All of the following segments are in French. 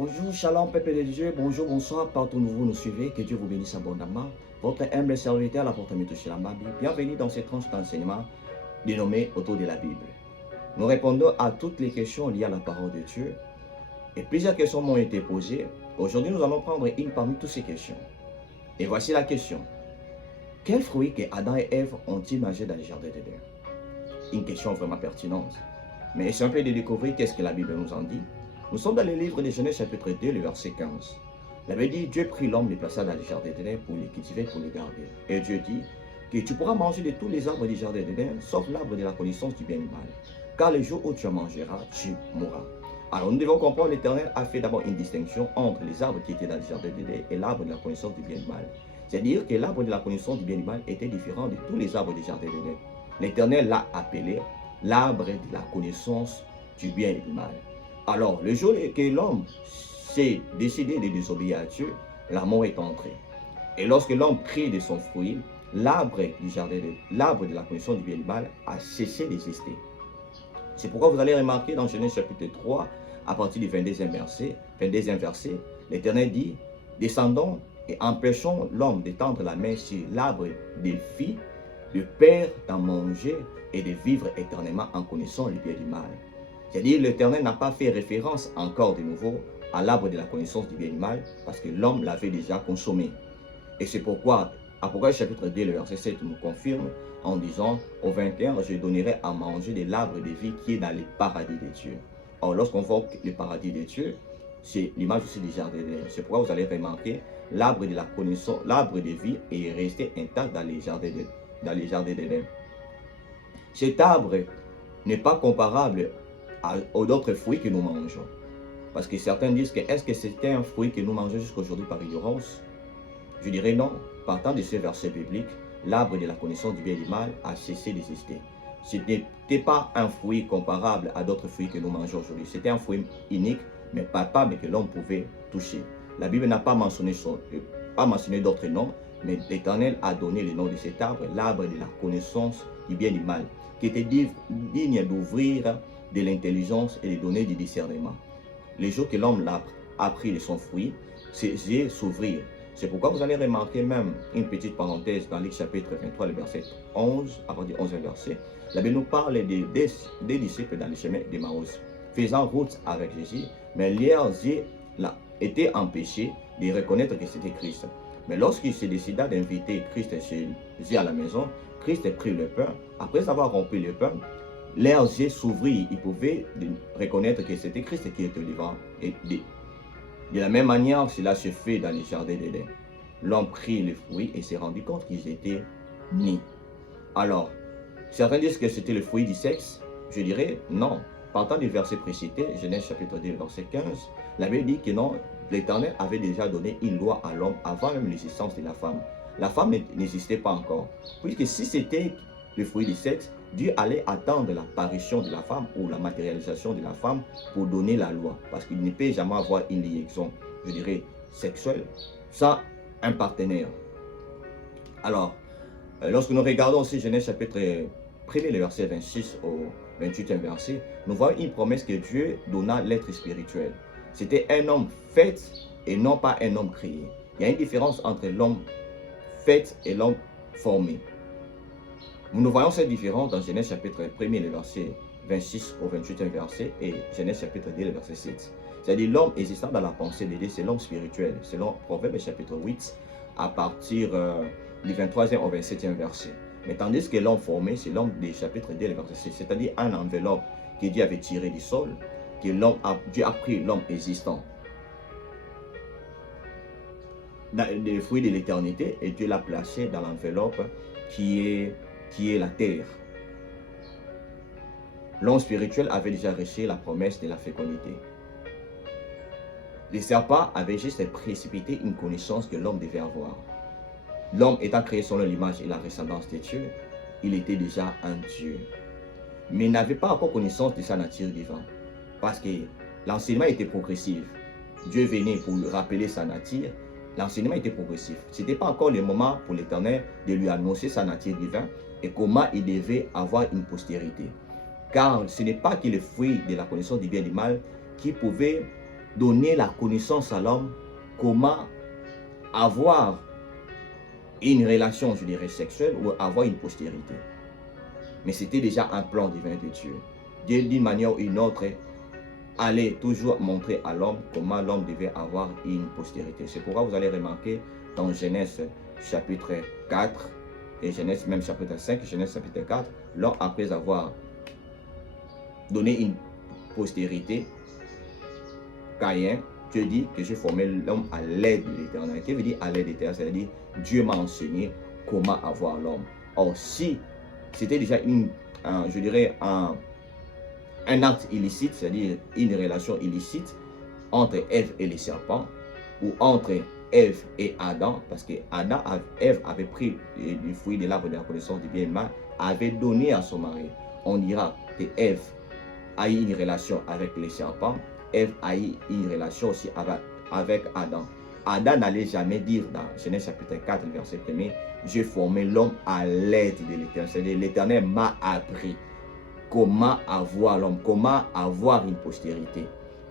Bonjour, shalom, peuple de Dieu. Bonjour, bonsoir, partout où vous nous suivez. Que Dieu vous bénisse abondamment. Votre humble serviteur, l'apôtre Mitouché Lambabi. Bienvenue dans cette tranche d'enseignement dénommée autour de la Bible. Nous répondons à toutes les questions liées à la parole de Dieu. Et plusieurs questions m'ont été posées. Aujourd'hui, nous allons prendre une parmi toutes ces questions. Et voici la question. Quels fruits que Adam et Ève ont-ils mangé dans le jardin d'Éden? Une question vraiment pertinente. Mais essayons un peu de découvrir qu'est-ce que la Bible nous en dit. Nous sommes dans le livre de Genèse chapitre 2, le verset 15. La Bible dit, Dieu prit l'homme, le plaça dans le jardin d'Éden pour les cultiver, pour les garder. Et Dieu dit que tu pourras manger de tous les arbres du jardin d'Éden, sauf l'arbre de la connaissance du bien et du mal. Car le jour où tu en mangeras, tu mourras. Alors nous devons comprendre, l'Éternel a fait d'abord une distinction entre les arbres qui étaient dans le jardin d'Éden et l'arbre de la connaissance du bien et du mal. C'est-à-dire que l'arbre de la connaissance du bien et du mal était différent de tous les arbres du jardin d'Éden. L'Éternel l'a appelé l'arbre de la connaissance du bien et du mal. Alors, le jour que l'homme s'est décidé de désobéir à Dieu, la mort est entrée. Et lorsque l'homme prit de son fruit, l'arbre du jardin, l'arbre de la connaissance du bien et du mal a cessé d'exister. C'est pourquoi vous allez remarquer dans Genèse chapitre 3, à partir du 22e verset, l'Éternel dit, descendons et empêchons l'homme d'étendre la main sur l'arbre des filles, de père d'en manger et de vivre éternellement en connaissant le bien et du mal. C'est-à-dire l'Éternel n'a pas fait référence encore de nouveau à l'arbre de la connaissance du bien et du mal parce que l'homme l'avait déjà consommé. Et c'est pourquoi Apocalypse chapitre 2, le verset 7 nous confirme en disant au 21, je donnerai à manger de l'arbre de vie qui est dans le paradis de Dieu. Or, lorsqu'on voit le paradis de Dieu, c'est l'image aussi du jardin d'Éden. C'est pourquoi vous allez remarquer l'arbre de la connaissance, l'arbre de vie est resté intact dans les jardins d'Éden. Cet arbre n'est pas comparable aux autres fruits que nous mangeons. Parce que certains disent que est-ce que c'était un fruit que nous mangeons jusqu'à aujourd'hui par ignorance? Je dirais non. Partant de ce verset biblique, l'arbre de la connaissance du bien et du mal a cessé d'exister. Ce n'était pas un fruit comparable à d'autres fruits que nous mangeons aujourd'hui. C'était un fruit unique, mais palpable que l'homme pouvait toucher. La Bible n'a pas mentionné d'autres noms, mais l'Éternel a donné le nom de cet arbre, l'arbre de la connaissance du bien et du mal, qui était digne d'ouvrir de l'intelligence et de donner du discernement. Le jour que l'homme a pris de son fruit, ses yeux s'ouvrirent. C'est pourquoi vous allez remarquer même une petite parenthèse dans Luc chapitre 23, le verset 11, à partir du 11e verset. La Bible nous parle des disciples dans le chemin d'Emmaüs, faisant route avec Jésus, mais leurs yeux étaient empêchés de reconnaître que c'était Christ. Mais lorsqu'il se décida d'inviter Christ chez lui à la maison, Christ prit le pain. Après avoir rompu le pain, leurs yeux s'ouvrirent. Ils pouvaient reconnaître que c'était Christ qui était devant. Et de la même manière, cela se fait dans les jardins d'Éden. L'homme prit les fruits et s'est rendu compte qu'ils étaient nus. Alors, certains disent que c'était le fruit du sexe. Je dirais non. Partant du verset précité, Genèse chapitre 2, verset 15, la Bible dit que non, l'Éternel avait déjà donné une loi à l'homme avant même l'existence de la femme. La femme n'existait pas encore. Puisque si c'était le fruit du sexe, Dieu allait attendre l'apparition de la femme ou la matérialisation de la femme pour donner la loi. Parce qu'il ne peut jamais avoir une liaison, je dirais, sexuelle sans un partenaire. Alors, lorsque nous regardons aussi Genèse chapitre 1er, le verset 26 au 28e verset, nous voyons une promesse que Dieu donna l'être spirituel. C'était un homme fait et non pas un homme créé. Il y a une différence entre l'homme fait et l'homme formé. Nous voyons cette différence dans Genèse chapitre 1er, le verset 26 au 28e verset, et Genèse chapitre 2, le verset 7. C'est-à-dire l'homme existant dans la pensée de Dieu, c'est l'homme spirituel, selon Proverbe chapitre 8, à partir du 23e au 27e verset. Mais tandis que l'homme formé, c'est l'homme du chapitre 2, le verset 6, c'est-à-dire un enveloppe que Dieu avait tiré du sol, que Dieu a pris l'homme existant des fruits de l'éternité et Dieu l'a placé dans l'enveloppe qui est la terre. L'homme spirituel avait déjà reçu la promesse de la fécondité. Les serpents avaient juste précipité une connaissance que l'homme devait avoir. L'homme étant créé selon l'image et la ressemblance de Dieu, il était déjà un Dieu. Mais il n'avait pas encore connaissance de sa nature divine. Parce que l'enseignement était progressif. Dieu venait pour lui rappeler sa nature. L'enseignement était progressif. Ce n'était pas encore le moment pour l'Éternel de lui annoncer sa nature divine et comment il devait avoir une postérité. Car ce n'est pas que le fruit de la connaissance du bien et du mal qui pouvait donné la connaissance à l'homme comment avoir une relation, je dirais, sexuelle ou avoir une postérité. Mais c'était déjà un plan divin de Dieu. Dieu, d'une manière ou une autre, allait toujours montrer à l'homme comment l'homme devait avoir une postérité. C'est pourquoi vous allez remarquer dans Genèse chapitre 4 et Genèse même chapitre 5, Genèse chapitre 4, l'homme après avoir donné une postérité, Caïn, Dieu dit que j'ai formé l'homme à l'aide de l'Éternel. Qu'est-ce que veut dire à l'aide de l'Éternel? C'est-à-dire Dieu m'a enseigné comment avoir l'homme. Or, si c'était déjà je dirais, un acte illicite, c'est-à-dire une relation illicite entre Ève et les serpents, ou entre Ève et Adam, parce que Ève avait pris du fruit de l'arbre de la connaissance du bien et du mal, avait donné à son mari. On dira que Ève a eu une relation avec les serpents, Ève a eu une relation aussi avec Adam. Adam n'allait jamais dire dans Genèse chapitre 4, verset 1er, j'ai formé l'homme à l'aide de l'Éternel. C'est-à-dire l'Éternel m'a appris comment avoir l'homme, comment avoir une postérité.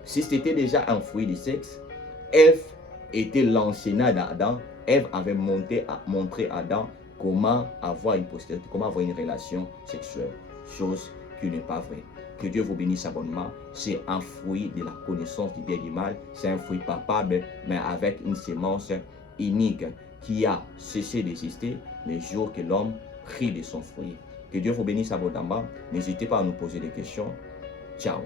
Si c'était déjà un fruit du sexe, Ève était l'enseignant d'Adam. Ève avait montré à Adam comment avoir une postérité, comment avoir une relation sexuelle. Chose qui n'est pas vraie. Que Dieu vous bénisse abondamment. C'est un fruit de la connaissance du bien et du mal. C'est un fruit palpable, mais avec une sémence unique qui a cessé d'exister le jour que l'homme prit de son fruit. Que Dieu vous bénisse abondamment. N'hésitez pas à nous poser des questions. Ciao.